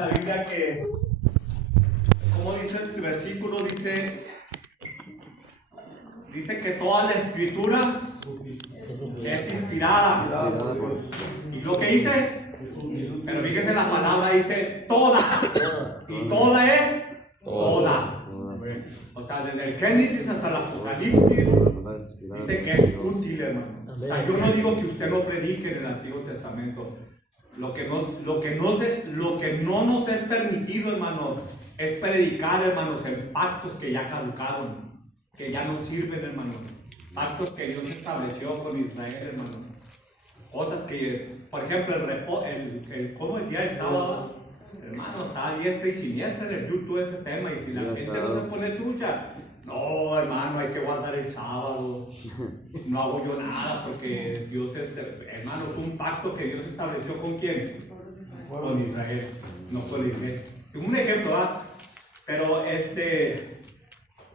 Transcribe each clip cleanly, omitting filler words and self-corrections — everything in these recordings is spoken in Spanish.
la Biblia que, como dice el versículo, dice que toda la escritura es inspirada. ¿Y lo que dice? Pero fíjese, la palabra dice toda. Y toda es toda. O sea, desde el Génesis hasta el Apocalipsis dice que es útil, hermano. O sea, yo no digo que usted no predique en el Antiguo Testamento. Lo que no nos es permitido, hermano, es predicar, hermanos, en pactos que ya caducaron, que ya no sirven, hermano. Pactos que Dios estableció con Israel, hermano. Cosas que, por ejemplo, como el día del sábado, hermano, está a diestra y siniestra en el YouTube ese tema. Y si la gente no se pone trucha, no, hermano, hay que guardar el sábado. No hago yo nada porque Dios, hermano, es un pacto que Dios estableció ¿con quién? Con Israel, no con la iglesia. Un ejemplo, ¿verdad?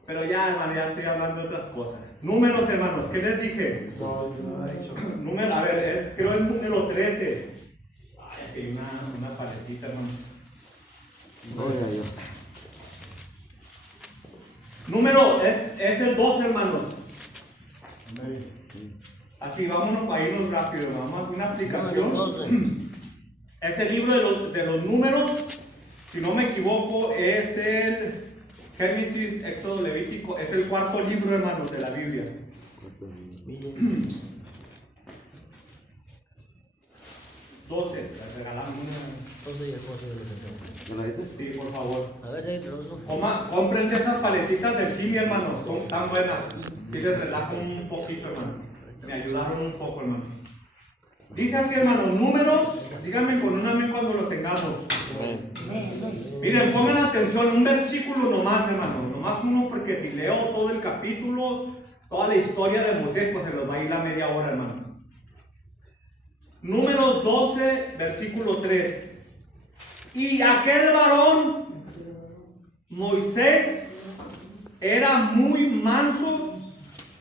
Pero ya, hermano, ya estoy hablando de otras cosas. Números, hermanos, ¿qué les dije? Número, a ver, creo el número 13. Ay, aquí hay una paletita, hermano. Número, es el 12, hermanos. Así, vámonos para irnos rápido. Vamos a hacer una aplicación. Es el libro de los números. Si no me equivoco, es el Génesis, Éxodo, Levítico. Es el cuarto libro, hermanos, de la Biblia. 12, les regalamos una. Sí, por favor. Compren de esas paletitas del Simi, hermano. Son tan buenas. Sí les relajan un poquito, hermano. Me ayudaron un poco, hermano. Dice así, hermano, números. Díganme con un amén cuando lo tengamos. Miren, pongan atención, un versículo nomás, hermano. Nomás uno, porque si leo todo el capítulo, toda la historia de Moisés, pues se los va a ir la media hora, hermano. Números 12, versículo 3. Y aquel varón, Moisés, era muy manso,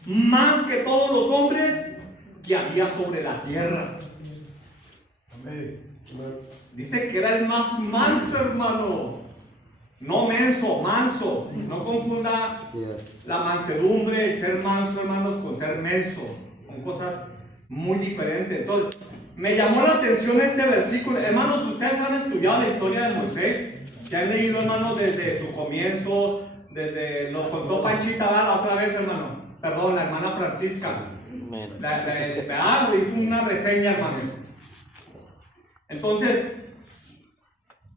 más que todos los hombres que había sobre la tierra. Dice que era el más manso, hermano. No menso, manso. No confunda la mansedumbre, el ser manso, hermanos, con ser menso. Son cosas muy diferentes. Entonces, me llamó la atención este versículo. Hermanos, ustedes han estudiado la historia de Moisés. Que han leído, hermanos, desde su comienzo. Desde lo contó Panchita, ¿verdad? La otra vez, hermano. Perdón, la hermana Francisca. Hizo una reseña, hermano. Entonces,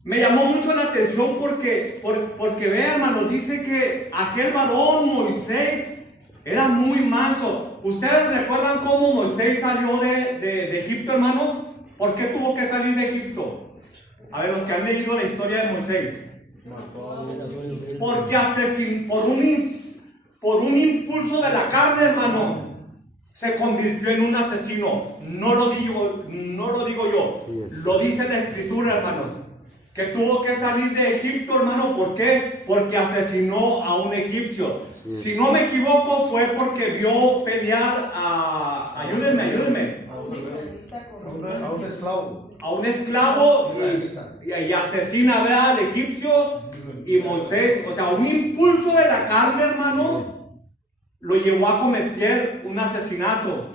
me llamó mucho la atención porque vea, hermano, dice que aquel varón Moisés era muy manso. ¿Ustedes recuerdan cómo Moisés salió de Egipto, hermanos? ¿Por qué tuvo que salir de Egipto? A ver, los que han leído la historia de Moisés. Porque por un impulso de la carne, hermano, se convirtió en un asesino. No lo digo yo. Lo dice la Escritura, hermanos. Que tuvo que salir de Egipto, hermano. ¿Por qué? Porque asesinó a un egipcio. Si no me equivoco, fue porque vio pelear a... Ayúdenme. A un esclavo y asesina, ¿verdad?, al egipcio. Y Moisés, o sea, un impulso de la carne, hermano, lo llevó a cometer un asesinato.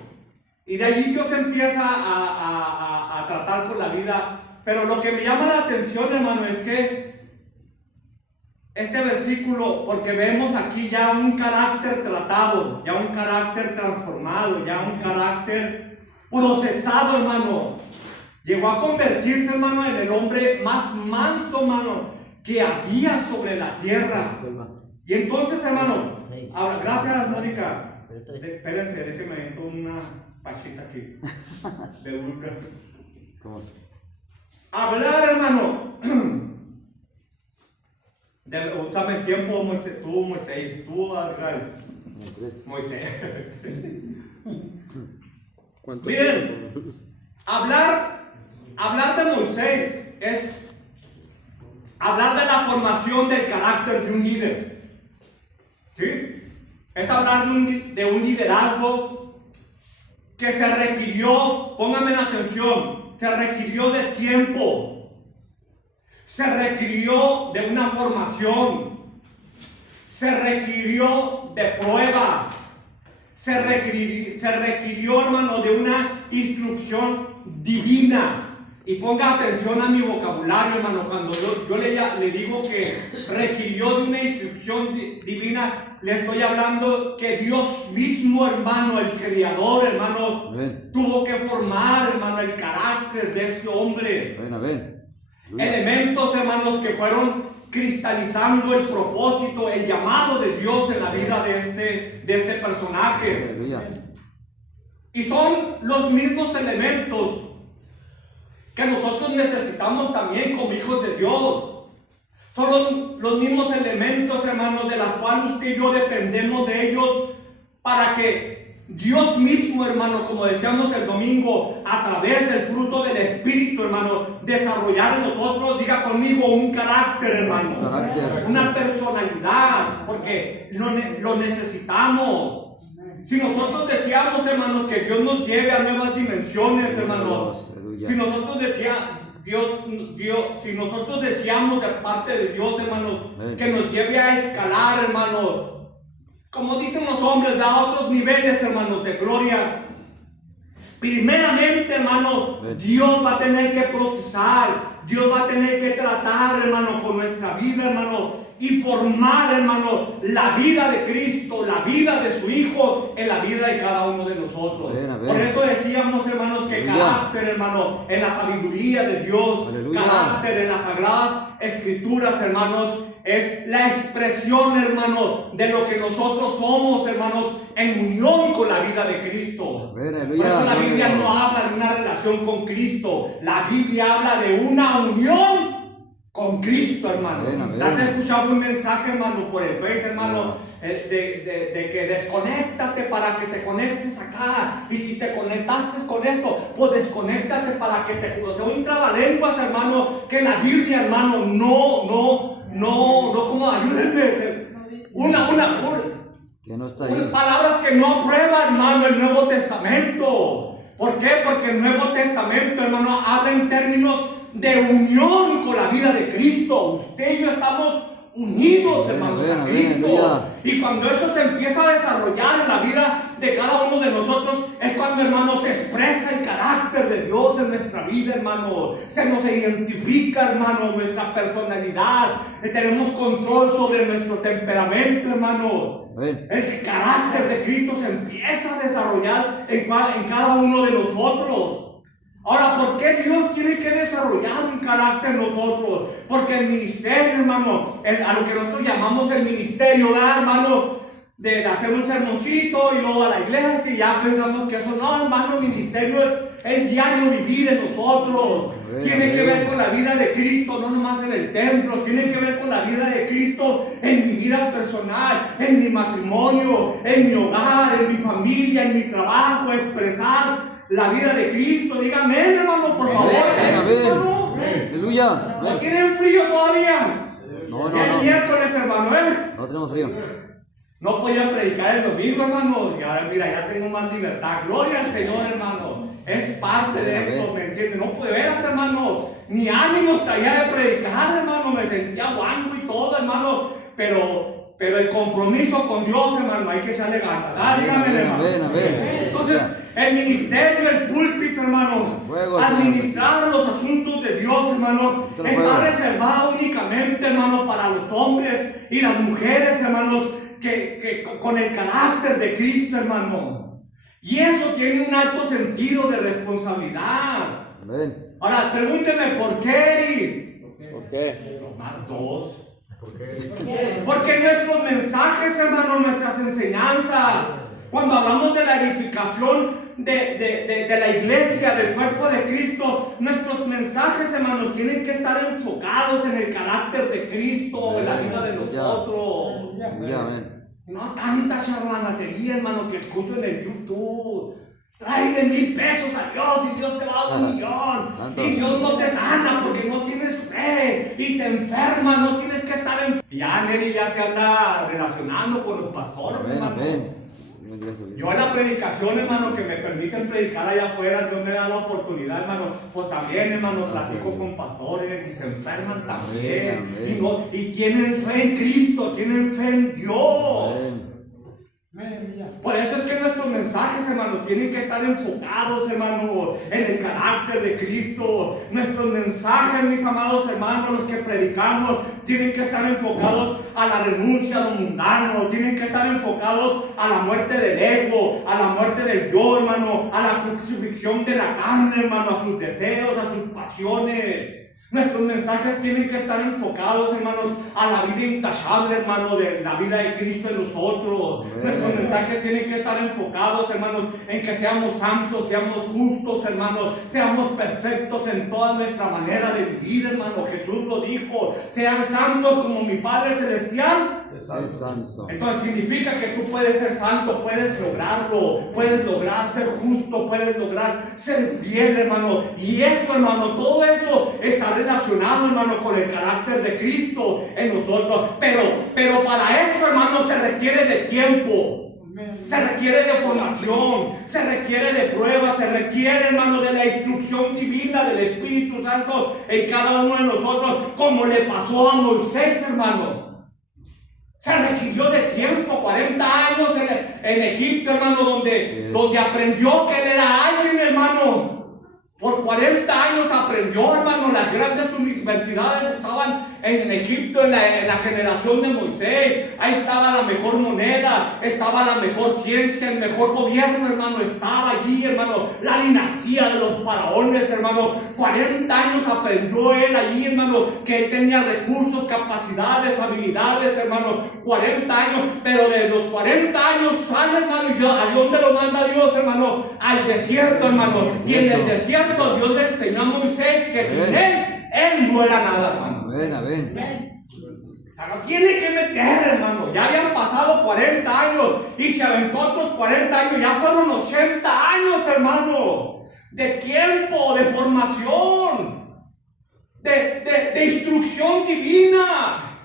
Y de allí Dios empieza a tratar con la vida. Pero lo que me llama la atención, hermano, es que este versículo, porque vemos aquí ya un carácter tratado, ya un carácter transformado, ya un carácter procesado, hermano. Llegó a convertirse, hermano, en el hombre más manso, hermano, que había sobre la tierra. Y entonces, hermano, ahora, gracias, Mónica. Espérense, déjenme meter una pachita aquí de dulce. Hablar, hermano. Úsame el tiempo, Moisés, tú, Moisés. Miren, hablar de Moisés es hablar de la formación del carácter de un líder. ¿Sí? Es hablar de un liderazgo que se requirió, pónganme en atención, se requirió de tiempo, se requirió de una formación, se requirió de prueba, se requirió, hermano, de una instrucción divina. Y ponga atención a mi vocabulario, hermano. Cuando yo le digo que requirió de una instrucción divina, le estoy hablando que Dios mismo, hermano, el Creador, hermano, amén, tuvo que formar, hermano, el carácter de este hombre. Amén, amén. Elementos, hermanos, que fueron cristalizando el propósito, el llamado de Dios en la vida de este personaje. Aleluya. Y son los mismos elementos que nosotros necesitamos también como hijos de Dios. Son los mismos elementos, hermanos, de los cuales usted y yo dependemos de ellos para que Dios mismo, hermano, como decíamos el domingo, a través del fruto del Espíritu, hermano, desarrollar en nosotros, diga conmigo, un carácter, hermano, una personalidad, porque lo necesitamos. Si nosotros deseamos, hermanos, que Dios nos lleve a nuevas dimensiones, hermanos, si nosotros deseamos de parte de Dios, hermanos, que nos lleve a escalar, hermanos, como dicen los hombres, a otros niveles, hermanos, de gloria. Primeramente, hermano, Dios va a tener que procesar, Dios va a tener que tratar, hermano, con nuestra vida, hermano, y formar, hermano, la vida de Cristo, la vida de su Hijo en la vida de cada uno de nosotros. Por eso decíamos, hermanos, que carácter, hermano, en la sabiduría de Dios, carácter en las sagradas escrituras, hermanos, es la expresión, hermano, de lo que nosotros somos, hermanos, en unión con la vida de Cristo. Por eso la Biblia no habla de una relación con Cristo, la Biblia habla de una unión con Cristo, hermano. ¿Has escuchado un mensaje, hermano, por el Facebook, hermano, de que desconéctate para que te conectes acá? Y si te conectaste con esto, pues desconéctate para que te... O sea, un trabalenguas, hermano, que la Biblia, hermano, no, como ayúdenme. Que no está ahí. Palabras que no aprueba, hermano, el Nuevo Testamento. ¿Por qué? Porque el Nuevo Testamento, hermano, habla en términos de unión con la vida de Cristo. Usted y yo estamos unidos, hermanos, a Cristo. Y cuando eso se empieza a desarrollar en la vida de cada uno de nosotros, es cuando, hermanos, se expresa el carácter de Dios en nuestra vida, hermano. Se nos identifica, hermano, nuestra personalidad. Tenemos control sobre nuestro temperamento, hermano. El carácter de Cristo se empieza a desarrollar en cada uno de nosotros. Ahora, ¿por qué Dios tiene que desarrollar un carácter en nosotros? Porque el ministerio, hermano, a lo que nosotros llamamos el ministerio, ¿verdad, hermano? De hacer un sermoncito y luego a la iglesia y ya pensamos que eso no, hermano, el ministerio es el diario vivir en nosotros. Tiene que ver con la vida de Cristo, no nomás en el templo, tiene que ver con la vida de Cristo en mi vida personal, en mi matrimonio, en mi hogar, en mi familia, en mi trabajo, expresar la vida de Cristo. Dígame, hermano, por favor. Aleluya. ¿No tienen frío todavía? No. El miércoles, hermano, no tenemos frío. No podía predicar el domingo, hermano, y ahora mira, ya tengo más libertad. Gloria al Señor, hermano. Es parte de esto, ¿me entiendes? No puede veras, hermano. Ni ánimos traía de predicar, hermano. Me sentía guango y todo, hermano. Pero el compromiso con Dios, hermano, hay que echarle ganas. Dígame, hermano. Entonces, el ministerio, el púlpito, hermano, administrar los asuntos de Dios, hermano, está reservado únicamente, hermano, para los hombres y las mujeres, hermanos, que con el carácter de Cristo, hermano. Y eso tiene un alto sentido de responsabilidad. Amén. Ahora, pregúnteme, ¿por qué, Eri? ¿Por qué? Más dos. ¿Por qué? Porque nuestros mensajes, hermano, nuestras enseñanzas, cuando hablamos de la edificación de la iglesia, del cuerpo de Cristo, nuestros mensajes, hermanos, tienen que estar enfocados en el carácter de Cristo, en la vida de nosotros. No tanta charlatanería, hermano, que escucho en el YouTube. Tráele 1,000 pesos a Dios y Dios te va a dar 1,000,000. Y Dios no te sana porque no tienes fe y te enferma, no tienes que estar en... Ya Neri ya se anda relacionando con los pastores, hermano. bendiga su vida. Yo en la predicación, hermano, que me permiten predicar allá afuera, Dios me da la oportunidad, hermano. Pues también, hermano, platico con pastores y se enferman también. Amén. Y tienen fe en Cristo, tienen fe en Dios. Amén. Por eso es que nuestros mensajes, hermano, tienen que estar enfocados, hermano, en el carácter de Cristo. Nuestros mensajes, mis amados hermanos, los que predicamos, tienen que estar enfocados a la renuncia a lo mundano, tienen que estar enfocados a la muerte del ego, a la muerte del yo, hermano, a la crucifixión de la carne, hermano, a sus deseos, a sus pasiones. Nuestros mensajes tienen que estar enfocados, hermanos, a la vida intachable, hermano, de la vida de Cristo en nosotros. Nuestros mensajes tienen que estar enfocados, hermanos, en que seamos santos, seamos justos, hermanos, seamos perfectos en toda nuestra manera de vivir, hermano. Jesús lo dijo: sean santos como mi Padre Celestial Es santo. Entonces significa que tú puedes ser santo, puedes lograrlo, puedes lograr ser justo, puedes lograr ser fiel, hermano. Y eso, hermano, todo eso está relacionado, hermano, con el carácter de Cristo en nosotros. Pero para eso, hermano, se requiere de tiempo. Se requiere de formación, se requiere de pruebas, se requiere, hermano, de la instrucción divina del Espíritu Santo en cada uno de nosotros, como le pasó a Moisés, hermano. Se requirió de tiempo, 40 años en Egipto, hermano, donde aprendió que él era alguien, hermano. Por 40 años aprendió, hermano. Las grandes universidades estaban en Egipto, en la generación de Moisés. Ahí estaba la mejor moneda, estaba la mejor ciencia, el mejor gobierno, hermano. Estaba allí, hermano, la dinastía de los faraones, hermano. 40 años aprendió él allí, hermano, que él tenía recursos, capacidades, habilidades, hermano. 40 años, pero de los 40 años sale, hermano, y ¿a dónde lo manda Dios, hermano? Al desierto, hermano. Y en el desierto Dios le enseñó a Moisés que sin él no era nada, hermano. Amén, amén. O sea, no tiene que meter, hermano. Ya habían pasado 40 años y se aventó otros 40 años. Ya fueron 80 años, hermano, de tiempo, de formación, de instrucción divina.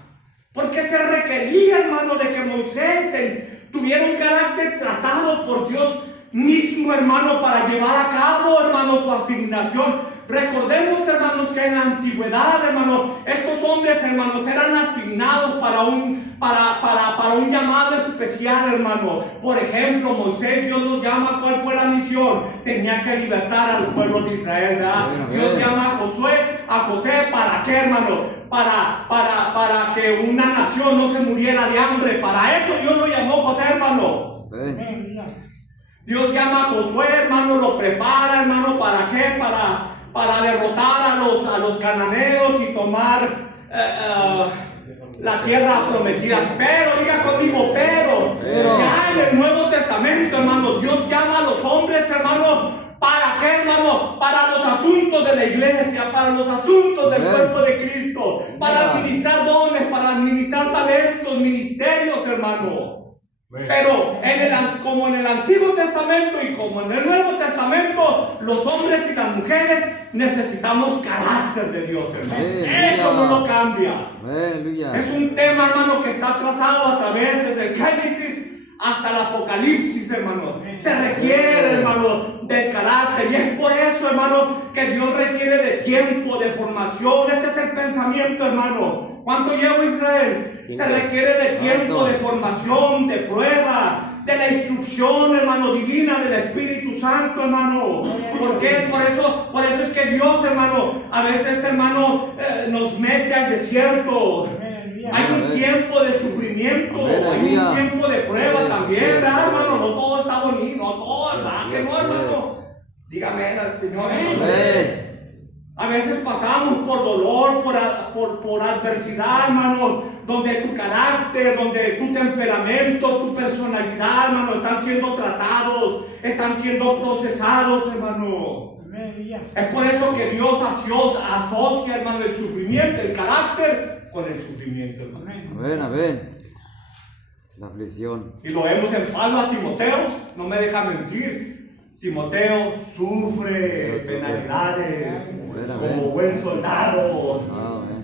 Porque se requería, hermano, de que Moisés tuviera un carácter tratado por Dios mismo, hermano, para llevar a cabo, hermano, su asignación. Recordemos, hermanos, que en la antigüedad, hermano, estos hombres, hermanos, eran asignados para un llamado especial, hermano. Por ejemplo, Moisés, Dios nos llama. ¿Cuál fue la misión? Tenía que libertar al pueblo de Israel, ¿verdad? Dios llama a José, ¿para qué, hermano? Para que una nación no se muriera de hambre. Para eso Dios lo llamó José, hermano. Dios llama a Josué, hermano, lo prepara, hermano, ¿para qué? Para derrotar a los cananeos y tomar la tierra prometida. Pero, diga conmigo, pero ya en el Nuevo Testamento, hermano, Dios llama a los hombres, hermano, ¿para qué, hermano? Para los asuntos de la iglesia, para los asuntos del cuerpo de Cristo, para administrar dones, para administrar talentos, ministerios, hermano. Pero como en el Antiguo Testamento y como en el Nuevo Testamento, los hombres y las mujeres necesitamos carácter de Dios, hermano. Eso no lo cambia. Es un tema, hermano, que está trazado a través desde el Génesis hasta el Apocalipsis, hermano. Se requiere, hermano, del carácter. Y es por eso, hermano, que Dios requiere de tiempo, de formación. Este es el pensamiento, hermano. ¿Cuánto lleva Israel? Se requiere de tiempo, de formación, de prueba, de la instrucción, hermano, divina del Espíritu Santo, hermano. ¿Por qué? Por eso es que Dios, hermano, a veces, hermano, nos mete al desierto. Hay un tiempo de sufrimiento, hay un tiempo de prueba también, ¿verdad, hermano? No todo está bonito, no todo, ¿verdad que no, hermano? Dígame al Señor. A veces pasamos por dolor, por adversidad, hermano, donde tu carácter, donde tu temperamento, tu personalidad, hermano, están siendo tratados, están siendo procesados, hermano. Es por eso que Dios asocia, hermano, el sufrimiento, el carácter con el sufrimiento, hermano. Amén. La aflicción. Y lo vemos en Pablo a Timoteo, no me deja mentir. Timoteo sufre penalidades como buen soldado.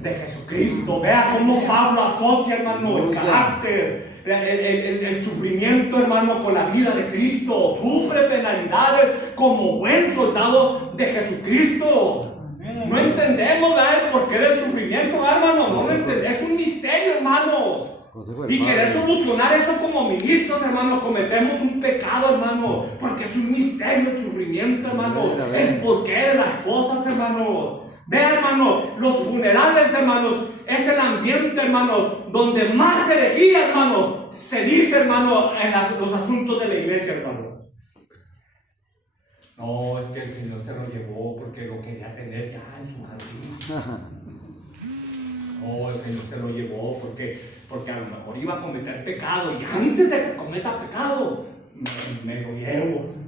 de Jesucristo. Vea cómo Pablo asocia, hermano, el carácter, el sufrimiento, hermano, con la vida de Cristo. Sufre penalidades como buen soldado de Jesucristo. No entendemos, ¿verdad?, el porqué del sufrimiento, hermano. No lo entendemos. Es un misterio, hermano. Y querer solucionar eso como ministros, hermano, cometemos un pecado, hermano, porque es un misterio el sufrimiento, hermano, el porqué de las cosas, hermano. Vea, hermano, los funerales, hermanos, es el ambiente, hermano, donde más herejía, hermano, se dice, hermano, en los asuntos de la iglesia, hermano. No, es que el Señor se lo llevó porque lo quería tener ya en su jardín. No, el Señor se lo llevó porque a lo mejor iba a cometer pecado, y antes de que cometa pecado, me lo llevo.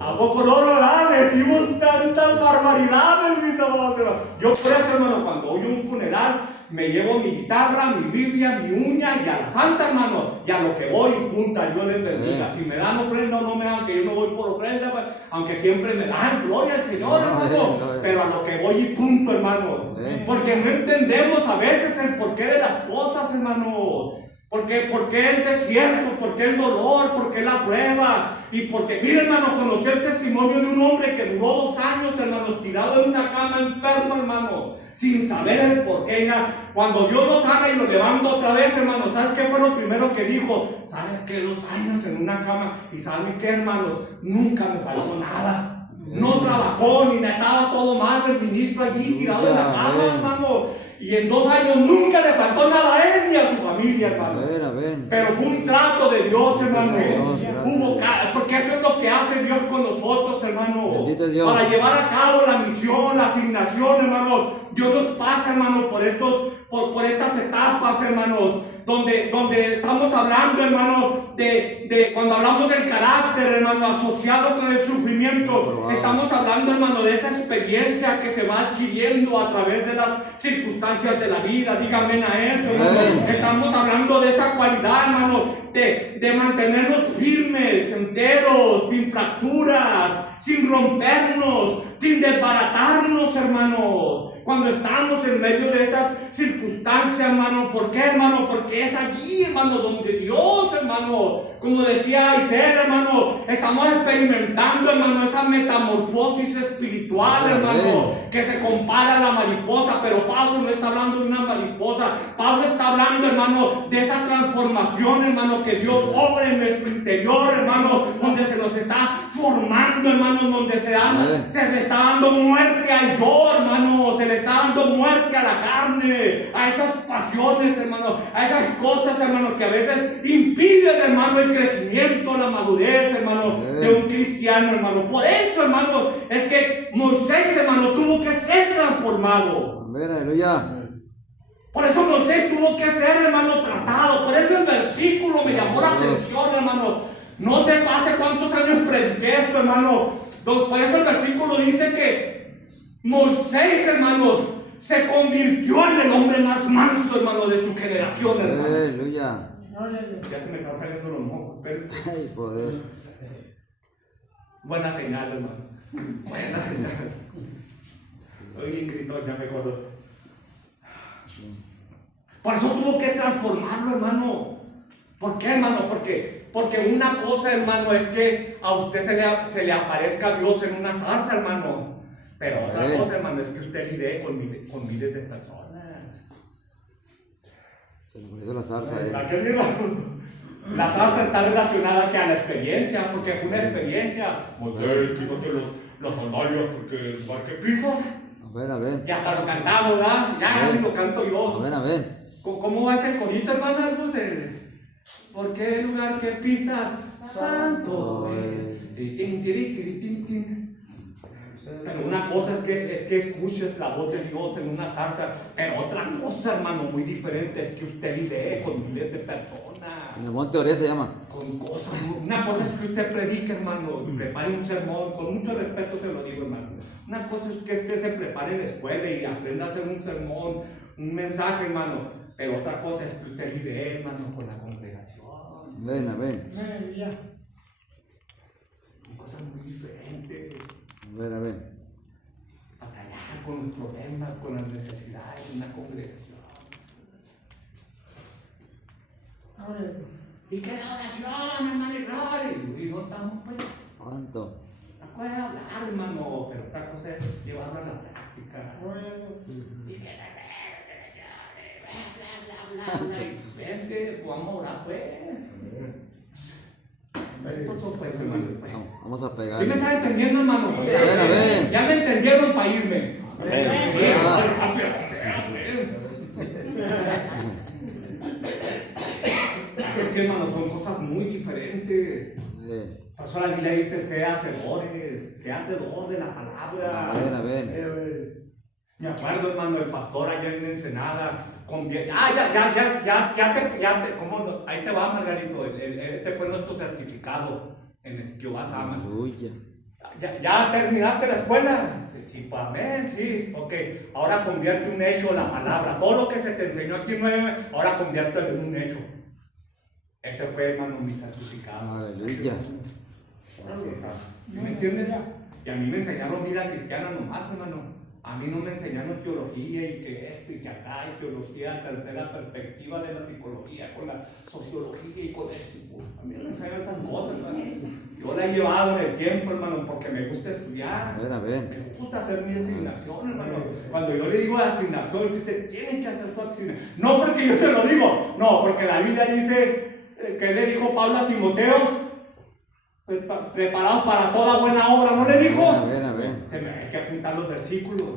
¿A poco no lo hará? Decimos tantas barbaridades, mis amados hermanos. Yo por eso, hermano, cuando oye un funeral, me llevo mi guitarra, mi Biblia, mi uña y a la santa, hermano, y a lo que voy, punta, yo les bendiga. Si me dan ofrenda o no me dan, que yo no voy por ofrenda, aunque siempre me dan, gloria al Señor, hermano, pero a lo que voy y punto, hermano. Porque no entendemos a veces el porqué de las cosas, hermano. ¿Por qué el desierto? ¿Por qué el dolor? ¿Por qué la prueba? Y porque, mire, hermano, conocí el testimonio de un hombre que duró 2 años, hermano, tirado en una cama, enfermo, hermano, sin saber el porqué. Cuando Dios lo sana y lo levanta otra vez, hermano, ¿sabes qué fue lo primero que dijo? ¿Sabes qué? 2 años en una cama. ¿Y saben qué, hermanos? Nunca me faltó nada. No trabajó, ni estaba todo mal, el ministro allí tirado en la cama, hermano. Y en 2 años nunca le faltó nada a él ni a su familia, hermano. Pero fue un trato de Dios, hermano. Porque eso es lo que hace Dios con nosotros, hermano. Para llevar a cabo la misión, la asignación, hermano. Dios nos pasa, hermano, por estas etapas, hermanos, donde estamos hablando, hermano, de cuando hablamos del carácter, hermano, asociado con el sufrimiento. Estamos hablando, hermano, de esa experiencia que se va adquiriendo a través de las circunstancias de la vida. Díganme a eso, hermano. Estamos hablando de esa cualidad, hermano, de mantenernos firmes, enteros, sin fracturas, sin rompernos, sin desbaratarnos, hermano. Cuando estamos en medio de estas circunstancias, hermano. ¿Por qué, hermano? Porque es allí, hermano, donde Dios, hermano, como decía Isaiah, hermano, estamos experimentando, hermano, esa metamorfosis espiritual, hermano, que se compara a la mariposa. Pero Pablo no está hablando de una mariposa. Pablo está hablando, hermano, de esa transformación, hermano, que Dios obra en nuestro interior, hermano, donde se nos está formando, hermano, donde se le está dando muerte al yo, hermano, se le está dando muerte a la carne, a esas pasiones, hermano, a esas cosas, hermano, que a veces impiden, hermano, el crecimiento, la madurez, hermano, de un cristiano, hermano. Por eso, hermano, es que Moisés, hermano, tuvo que ser transformado. Amén, aleluya. Por eso Moisés tuvo que ser, hermano, tratado. Por eso el versículo me llamó la atención, hermano. No sé hace cuántos años prediqué esto, hermano. Por eso el versículo dice que Moisés, hermano, se convirtió en el hombre más manso, hermano, de su generación, hermano. Aleluya. Ya se me están saliendo los mocos, pero Ay, poder. buena señal, hermano. Buena señal. Soy bien gritón, ya me acuerdo. Por eso tuvo que transformarlo, hermano. ¿Por qué, hermano? Porque una cosa, hermano, es que a usted se le aparezca Dios en una zarza, hermano. Pero otra cosa, hermano, es que usted lidie con miles de personas. Se le apareció la zarza, ¿A qué sí, hermano? La zarza está relacionada que a la experiencia, porque fue una experiencia. Moisés, quítate los sandalias porque el lugar que pisas. A ver. Y hasta lo cantamos, ¿verdad? Ya lo canto yo. A ver. ¿Cómo va ese corito, hermano? Porque el lugar que pisas, santo. Pero una cosa es que escuches la voz de Dios en una zarza, pero otra cosa, hermano, muy diferente es que usted lidie con miles de personas. En el monte Oré se llama. Con cosas. Una cosa es que usted predique, hermano, prepare un sermón, con mucho respeto se lo digo, hermano. Una cosa es que usted se prepare en la escuela y aprenda a hacer un sermón, un mensaje, hermano. Pero otra cosa es que usted lidie, hermano, con la congregación. Amén. Son cosas muy diferentes. A ver. Batallar con los problemas, con las necesidades de una congregación. Y que la oración, hermano, y gloria. Y no estamos, pues. ¿Cuánto? La cosa es hablar, hermano, pero otra cosa es llevarlo a la práctica. Y que bla, y vente, pues vamos a orar, pues. Pues, hermano, pues. Vamos a pegar. ¿Sí me estás entendiendo, hermano? A ver. Ya me entendieron para irme. Sí, hermano, son cosas muy diferentes. Por eso la Biblia dice, sea hacedor de la palabra. A ver. Me acuerdo, hermano, el pastor allá en Ensenada. ¿Cómo no? Ahí te va, Margarito. Este fue nuestro certificado en el Jehová Sama. Aleluya. ¿Ya terminaste la escuela? Sí, pues amén, sí. Ok, ahora convierte un hecho en la palabra. Todo lo que se te enseñó aquí en 9, ahora conviértelo en un hecho. Ese fue, hermano, mi certificado. Aleluya. ¿Me entiendes? Y a mí me enseñaron vida cristiana nomás, hermano. A mí no me enseñaron teología y que esto y que acá, y teología, tercera perspectiva de la psicología, con la sociología y con esto. A mí no me enseñan esas cosas, hermano. Yo la he llevado en el tiempo, hermano, porque me gusta estudiar. A ver. Me gusta hacer mi asignación, hermano. Cuando yo le digo asignación, que usted tiene que hacer su asignación. No porque yo se lo digo, no, porque la Biblia dice que le dijo Pablo a Timoteo, preparados para toda buena obra, ¿no le dijo? A ver. Hay que apuntar los versículos.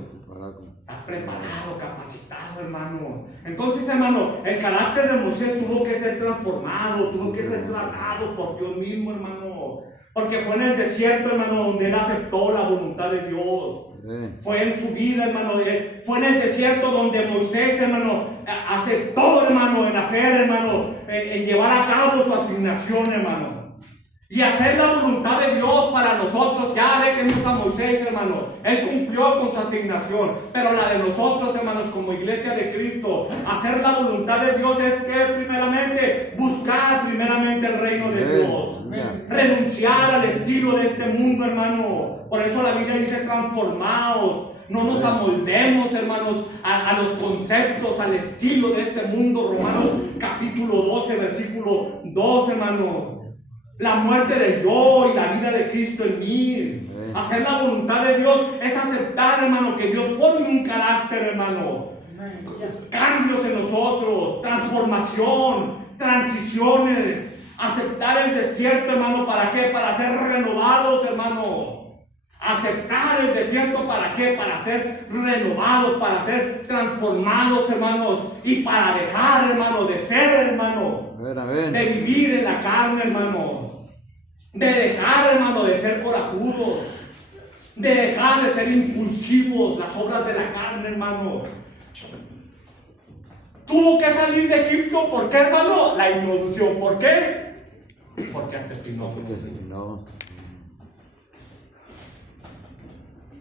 Estás preparado, capacitado, hermano. Entonces, hermano, el carácter de Moisés tuvo que ser transformado, tuvo que ser tratado por Dios mismo, hermano. Porque fue en el desierto, hermano, donde él aceptó la voluntad de Dios. Fue en su vida, hermano. Fue en el desierto donde Moisés, hermano, aceptó, hermano, en hacer, hermano, en llevar a cabo su asignación, hermano. Y hacer la voluntad de Dios para nosotros. Ya déjenos a Moisés, hermano. Él cumplió con su asignación. Pero la de nosotros, hermanos, como iglesia de Cristo, hacer la voluntad de Dios es que primeramente, buscar primeramente el reino de Dios. Renunciar al estilo de este mundo, hermano. Por eso la Biblia dice transformados. No nos amoldemos, hermanos, a los conceptos, al estilo de este mundo. Romanos capítulo 12, versículo 2, hermano. La muerte del yo y la vida de Cristo en mí. Hacer la voluntad de Dios es aceptar, hermano, que Dios forme un carácter, hermano. Cambios en nosotros, transformación, transiciones. Aceptar el desierto, hermano, ¿para qué? Para ser renovados, hermano. Aceptar el desierto, ¿para qué? Para ser renovados, para ser transformados, hermanos. Y para dejar, hermano, de ser, hermano. De vivir en la carne, hermano. De dejar, hermano, de ser corajudos. De dejar de ser impulsivos, las obras de la carne, hermano. Tuvo que salir de Egipto, ¿por qué, hermano? La introducción, ¿por qué? Porque asesinó.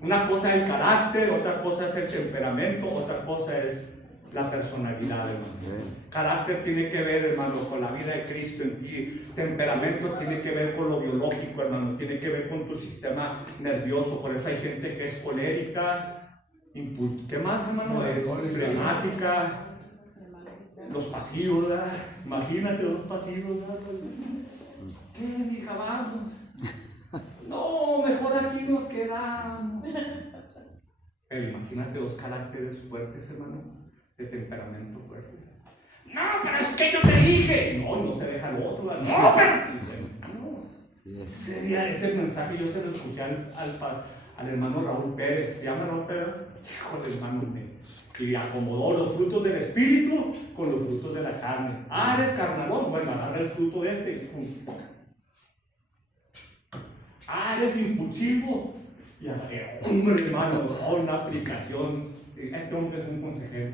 Una cosa es el carácter, otra cosa es el temperamento, otra cosa es la personalidad, hermano. Carácter tiene que ver, hermano, con la vida de Cristo en ti. Temperamento tiene que ver con lo biológico, hermano. Tiene que ver con tu sistema nervioso. Por eso hay gente que es colérica. ¿Qué más, hermano? Es flemática. Los pasivos, ¿verdad? Imagínate dos pasivos, ¿verdad? ¿Qué, mija, vamos? No, mejor aquí nos quedamos. Pero imagínate dos caracteres fuertes, hermano, de temperamento fuerte. No, pero es que yo te dije. No se deja el otro. No, pero. Ese mensaje yo se lo escuché al hermano Raúl Pérez. ¿Se llama Raúl Pérez? Híjole, hermano, y acomodó los frutos del espíritu con los frutos de la carne. Eres carnalón, bueno, agarra el fruto de este. Eres impulsivo. Y hombre, hermano, una aplicación. Este hombre es un consejero.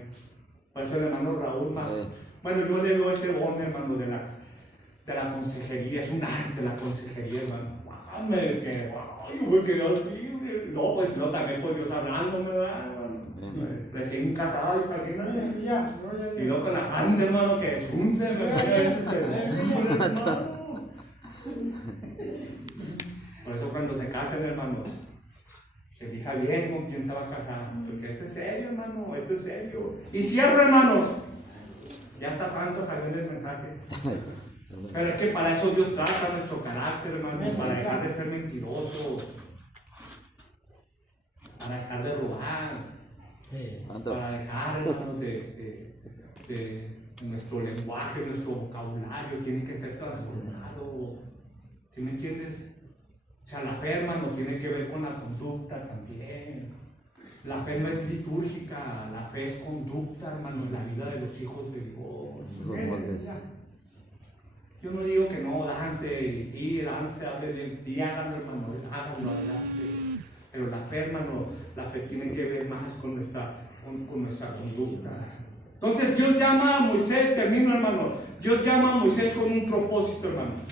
Por eso el hermano Raúl más. Bueno, yo le veo ese hombre, hermano, de la consejería. Es un arte la consejería, hermano. Me quedé así. No, pues no, también por Dios hablándome, ¿verdad, hermano? Recién casado, imagínate. Y luego con la santa, hermano, que frunce, Por eso cuando se casen, hermano, se elija bien con quién se va a casar, porque esto es serio, hermano, esto es serio. Y cierro, hermanos, ya está santo saliendo el mensaje. Pero es que para eso Dios trata nuestro carácter, hermano, para dejar de ser mentirosos, para dejar de robar, para dejar, hermanos, de nuestro lenguaje, nuestro vocabulario, tiene que ser transformado. ¿Sí me entiendes? O sea, la fe, hermano, tiene que ver con la conducta también. La fe no es litúrgica, la fe es conducta, hermano, en la vida de los hijos de Dios. Yo no digo que no, dance, y dance, háganlo, hermano, háganlo adelante. Pero la fe, hermano, la fe tiene que ver más con nuestra conducta. Entonces Dios llama a Moisés, termino, hermano, Dios llama a Moisés con un propósito, hermano.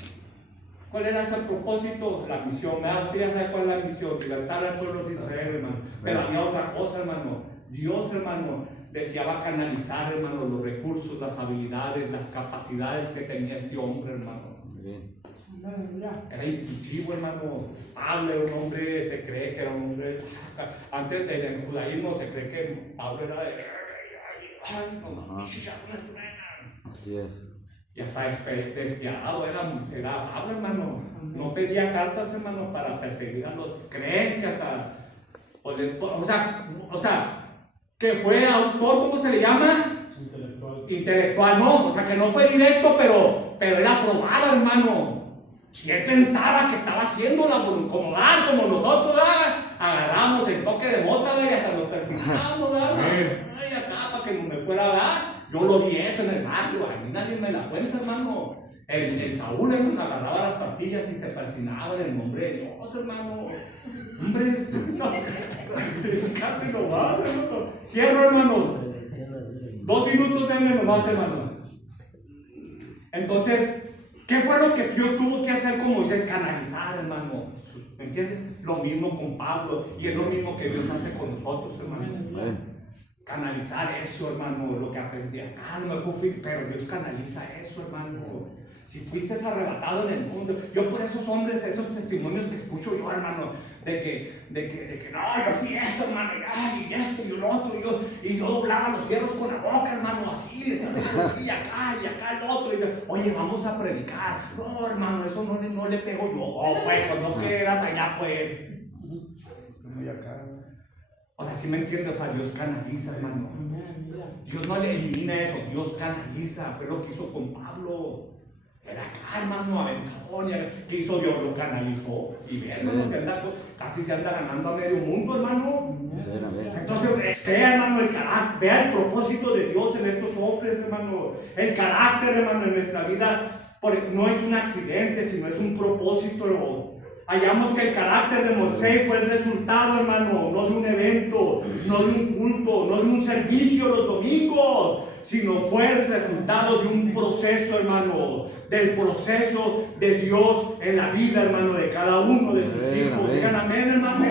¿Cuál era ese propósito? La misión. Usted ya sabe cuál es la misión, libertar al pueblo de Israel, hermano. Pero había otra cosa, hermano. Dios, hermano, deseaba canalizar, hermano, los recursos, las habilidades, las capacidades que tenía este hombre, hermano. Era impulsivo, hermano. Pablo era un hombre, se cree que era un hombre. Antes del judaísmo se cree que Pablo era de. Así es. Y hasta despiadado era Pablo, hermano. No pedía cartas, hermano, para perseguir a los. Creen que hasta. O sea, que fue autor, ¿cómo se le llama? Intelectual, no. O sea, que no fue directo, pero era probado, hermano. Y él pensaba que estaba haciéndola como nosotros, ¿verdad? Agarramos el toque de bota, ¿verdad? Y hasta nos persignábamos, ¿verdad? Ay, acá, para que no me fuera a dar. Yo lo vi eso en el barrio, a mí nadie me la cuenta, hermano. El Saúl, hermano, agarraba las pastillas y se persinaba en el nombre de Dios, hermano. Hombre, no. Fíjate nomás, hermano. Cierro, hermanos. 2 minutos, denme nomás, hermano. Entonces, ¿qué fue lo que Dios tuvo que hacer con Moisés? Canalizar, hermano. ¿Me entiendes? Lo mismo con Pablo. Y es lo mismo que Dios hace con nosotros, hermano. Canalizar eso, hermano. Lo que aprendí acá, no me fui, pero Dios canaliza eso, hermano. Si fuiste arrebatado en el mundo, yo por esos hombres, esos testimonios que escucho yo, hermano, de que no, yo hacía esto, hermano, y esto y lo otro, y yo doblaba los fierros con la boca, hermano, así, les hacía así, y acá el otro, y oye, vamos a predicar. No, hermano, eso no le pego yo. Oh, pues, no que eras allá, pues. Y acá. O sea, ¿sí me entiendes? O sea, Dios canaliza, hermano. Dios no le elimina eso, Dios canaliza. Fue lo que hizo con Pablo. Era acá, hermano, aventador. ¿Qué hizo Dios? Lo canalizó. Y ve, hermano, que casi se anda ganando a medio mundo, hermano. Entonces, vea, hermano, el carácter, vea el propósito de Dios en estos hombres, hermano. El carácter, hermano, en nuestra vida no es un accidente, sino es un propósito. Hallamos que el carácter de Moisés fue el resultado, hermano, no de un evento, no de un culto, no de un servicio los domingos, sino fue el resultado de un proceso, hermano, del proceso de Dios en la vida, hermano, de cada uno de sus hijos. Digan amén, hermano.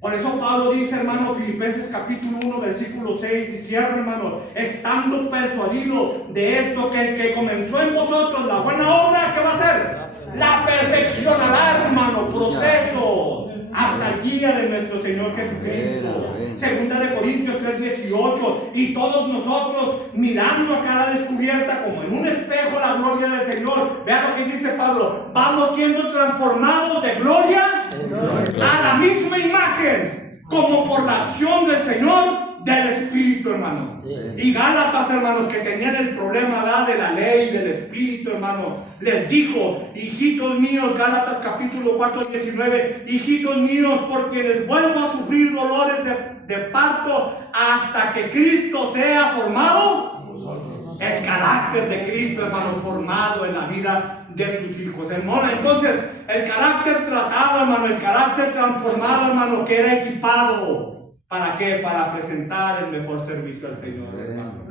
Por eso Pablo dice, hermano, Filipenses capítulo 1, versículo 6, y cierro, hermano, estando persuadido de esto, que el que comenzó en vosotros la buena obra, ¿qué va a hacer? La perfeccionará, hermano, proceso, hasta el día de nuestro Señor Jesucristo. Segunda de Corintios 3:18, y todos nosotros mirando a cara descubierta como en un espejo la gloria del Señor. Vean lo que dice Pablo, vamos siendo transformados de gloria a la misma imagen, como por la acción del Señor, del Espíritu, hermano. Y Gálatas, hermanos, que tenían el problema, ¿verdad?, de la ley, del Espíritu, hermano, les dijo, hijitos míos, Gálatas capítulo 4:19, hijitos míos, porque les vuelvo a sufrir dolores de parto hasta que Cristo sea formado. El carácter de Cristo, hermano, formado en la vida de sus hijos, hermano. Entonces, el carácter tratado, hermano, el carácter transformado, hermano, queda equipado. ¿Para qué? Para presentar el mejor servicio al Señor, hermano.